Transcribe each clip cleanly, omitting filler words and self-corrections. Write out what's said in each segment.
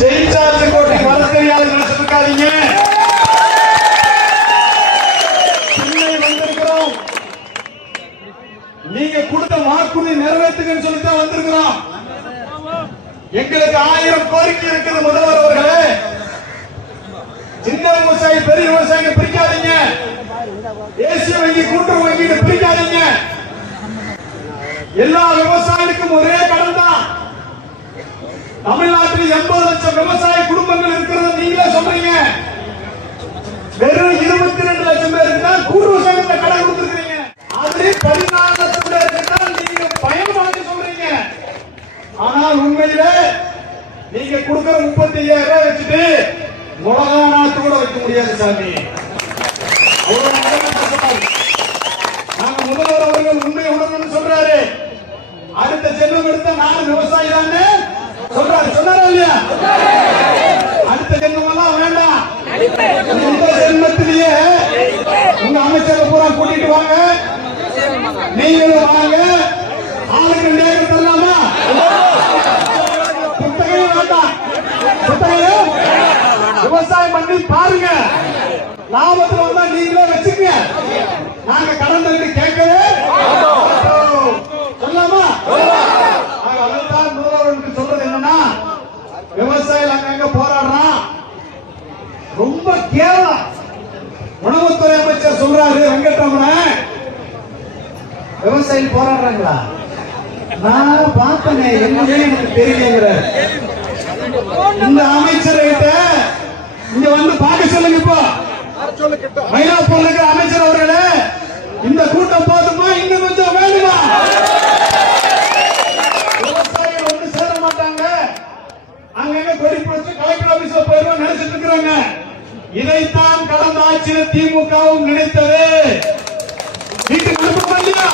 செய்சார்ஜ் கோட்டைக்கு வர தெரியாதுன்னு சொல்லிருக்காதீங்க. சென்னை வந்திருக்கிறோம், நீங்க கொடுத்த வாக்குறுதி நிறைவேற்றுங்கன்னு சொல்லிட்டு வந்திருக்கிறோம். எங்களுக்கு 1000 கோரிக்கை இருக்குது. முதல்வர் அவர்களே, சின்ன விவசாயி பெரிய விவசாயிகள் பிரிக்காதீங்க, தேசிய வங்கி கூட்டுறவு வங்கி பிரிக்காதீங்க. எல்லா விவசாயிகளுக்கும் ஒரே கடன் தான். தமிழ்நாட்டில் 80 லட்சம் விவசாய குடும்பங்கள் இருக்கிறது நீங்களே சொல்றீங்க. வெறும் 22 லட்சம் பேருக்கு தான் கூட்டுறவு சங்கத்தை கடன் கொடுத்திருக்கீங்க. அதுல 14 லட்சம் பேருக்கு தான் நீங்க பயமாக சொல்றீங்க. ஆனால் உண்மையில நீங்க கொடுக்கிற 35,000 ரூபாய் வச்சுட்டு மிளகா நாத்து கூட வைக்க முடியாது சாமி. நாங்க முதல்வர் அவர்கள் உண்மை உணர்வுன்னு சொல்றாரு. அடுத்த ஜென்மம் எடுத்த நான் விவசாயி தானே சொல்றாரு. சொன்னாரா இல்லையா? அடுத்த ஜென்மம் எல்லாம் வேண்டாம். இந்த ஜென்மத்திலேயே உங்க அமைச்சரை பூரா கூட்டிட்டு வாங்க, நீங்களும் வாங்க. ஆளுக்கு நேரம் தரலாமா? புத்தகம் வேண்டாம். புத்தகம் விவசாயம் பண்ணி பாருங்க, லாபத்துல வந்தா நீங்களே வச்சுக்க. நாங்க கடன் தள்ளி கேட்கவே சொல்லாமா? அதைத்தான் முதல்வர்களுக்கு சொல்றது என்னன்னா, விவசாயிகள் அங்கங்க போராடுறான், ரொம்ப கேவலம். உணவுத்துறை அமைச்சர் சொல்றாரு வெங்கட்ரமணன், விவசாயிகள் போராடுறாங்களா? நான் பார்த்தனே, என்னன்னே எனக்கு தெரியலங்கிற இந்த அமைச்சர்கிட்ட இங்க வந்து பார்க்க சொல்லுங்க. இப்போ மயிலாப்பூர் இருக்கிற அமைச்சர் அவர்களே, இந்த கூட்டம் போதுமா, இன்னும் கொஞ்சம் வேணுமா? விவசாயிகள் ஒன்று சேர மாட்டாங்க, அங்கங்க கொடி பிடிச்சு கலெக்டர் ஆபீஸ்ல போயிருவோம் நினைச்சிட்டு இருக்கிறாங்க. இதைத்தான் கடந்த ஆட்சியில் திமுகவும் நினைத்தது. வீட்டுக்கு அனுப்ப இல்லையா?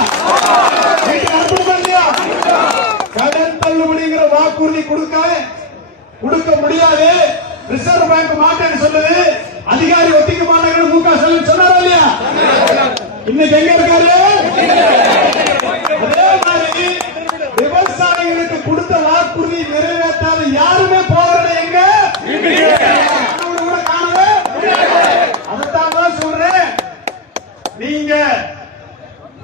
கடன் தள்ளுபடிங்கிற வாக்குறுதி கொடுக்க முடியாது. ரிசர்வ் பேங்க் மாட்டேன்னு சொல்லுது. அதிகாரி ஒத்திக்க மாட்டாங்க. முக ஸ்டாலின் சொன்னாரா இல்லையா? இன்னைக்கு எங்க இருக்காரு? அதே மாதிரி விவசாயிகளுக்கு கொடுத்த வாக்குறுதி நிறைவேற்றாத யாருமே போறது எங்க கூட காணவே. அதைத்தான் சொல்றேன். நீங்க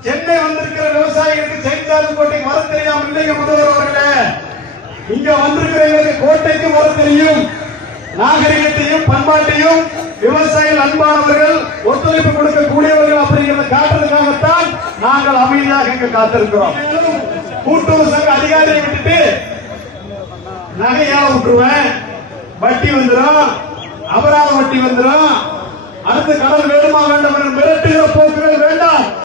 சென்னை வந்திருக்கிற விவசாயிகளுக்கு செய்சார்ஜ் கோட்டைக்கு வர தெரியாம இல்லைங்க முதல்வர் அவர்களே. இங்க வந்திருக்கிறவங்களுக்கு கோட்டைக்கு வர தெரியும். நாகரிகத்தையும் பண்பாட்டையும் விவசாயிகள் அன்பானவர்கள், ஒத்துழைப்பு கொடுக்கக்கூடியவர்கள் அப்படிங்கிறத காட்டுறதுக்காகத்தான் நாங்கள் அமைதியாக இங்கு காத்திருக்கிறோம். கூட்டுறவு சங்க அதிகாரியை விட்டுட்டு நகையால விட்டுருவேன், வட்டி வந்துடும், அபராத வட்டி வந்துடும், அடுத்து கடன் வேணுமா